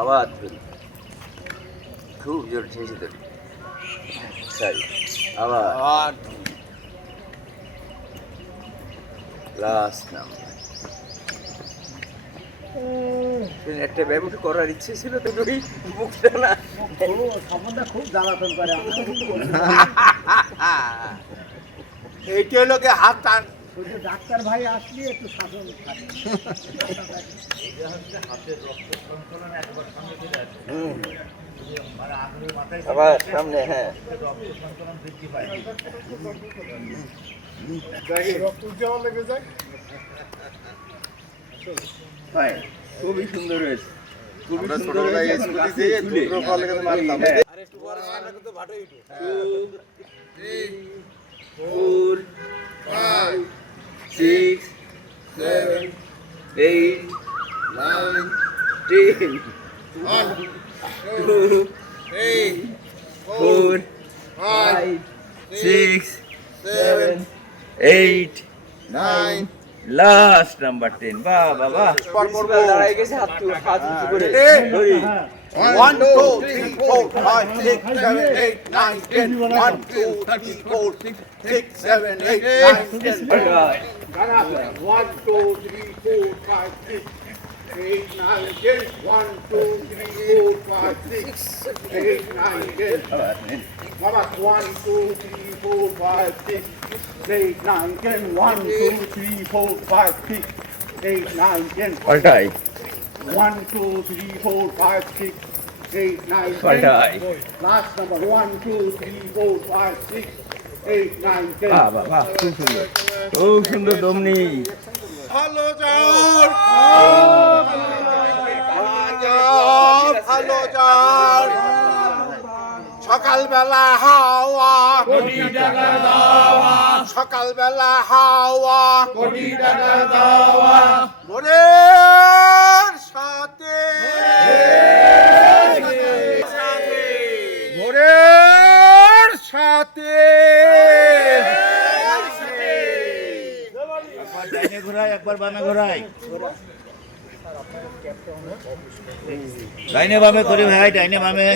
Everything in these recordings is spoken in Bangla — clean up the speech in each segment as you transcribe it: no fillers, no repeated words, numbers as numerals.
আওয়াজ ধরি, খুব জোর ঠেসে ধরি, সরি আবার লাস্ট নাম্বার। একটা ব্যবসা করার ইচ্ছে ছিল তো দুই মুখটা না খুব জ্বালাতন করে এইটা হলো কি হাত টান। ডাক্তার ভাই আসলে একটু শাসন আবার সামনে, হ্যাঁ খুবই সুন্দর হয়েছে, খুবই সুন্দর লাস্ট নাম্বার 10। বাহ বাবা, দাঁড়াই গেছে হাত উঁচু করে ধরি। 1 2 3 4 5 6 7 8 9 10 1 2 3 4 6 7 8 9 10 1 2 3 4 5 6 8 9 10 1 2 3 4 5 6 8 9 10 Mama 1 2 3 4 5 6 8 9 10 1 2 3 4 5 6 8 9 10 পাল্টাই 1 2 3 4 5 6 8 9 10 পাল্টাই। Last number 1 2 3 4 5 6 8 9 10 বাহ বাহ বাহ, খুব সুন্দর, খুব সুন্দর দমনি। ভালো যাও ভালো যাও সকালবেলা হাওয়া কোটি টাকা দাওয়া, সকালবেলা হাওয়া কোটি টাকা দাওয়া, ভোরের সাথে ভোরের সাথে ডাইনে ঘোরাই একবার বামে ঘোরাই, ডাইনে বামে করি ভাই, ডাইনে বামে।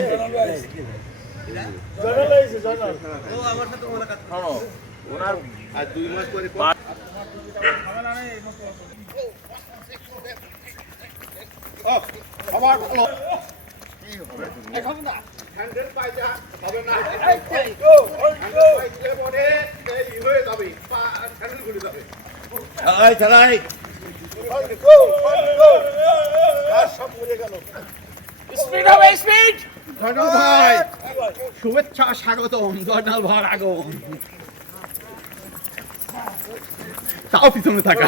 আবার ভালো এখন না হ্যান্ডেল পাইজা হবে না হ্যান্ডেল পাইজা পরে এই হয়ে যাবে পা হ্যান্ডেল খুলে যাবে চালাই চালাই, আর সব মরে গেল স্পিড হবে স্পিড। জয়নাল ভাই শুভেচ্ছা স্বাগতম, জয়নাল ভাই আগমন। তাও পিছনে থাকা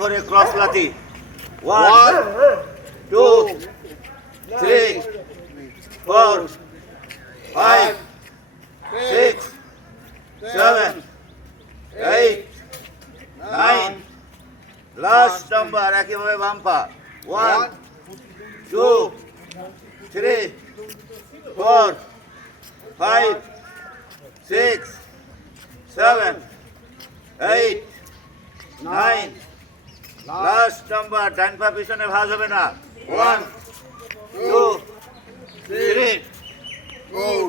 করে ক্রস লাথি, 1 2 3 4 5 6 7 8 9 লাস্ট নাম্বার একইভাবে বাম পা, 1 2 3 4 5 6 7 8 9 লাস্ট নাম্বার ডান পা পিছনে ভাঁজ হবে না, 1 2 3 4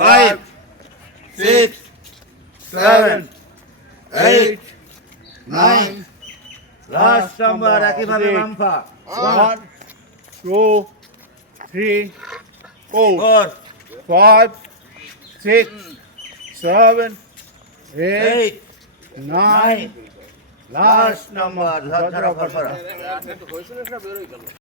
5 6 7 8 9 লাস্ট নাম্বার একইভাবে বাম পা, 1 2 3 4 4 5 6 7 8 8 9 লাস্ট নাম্বার ধরা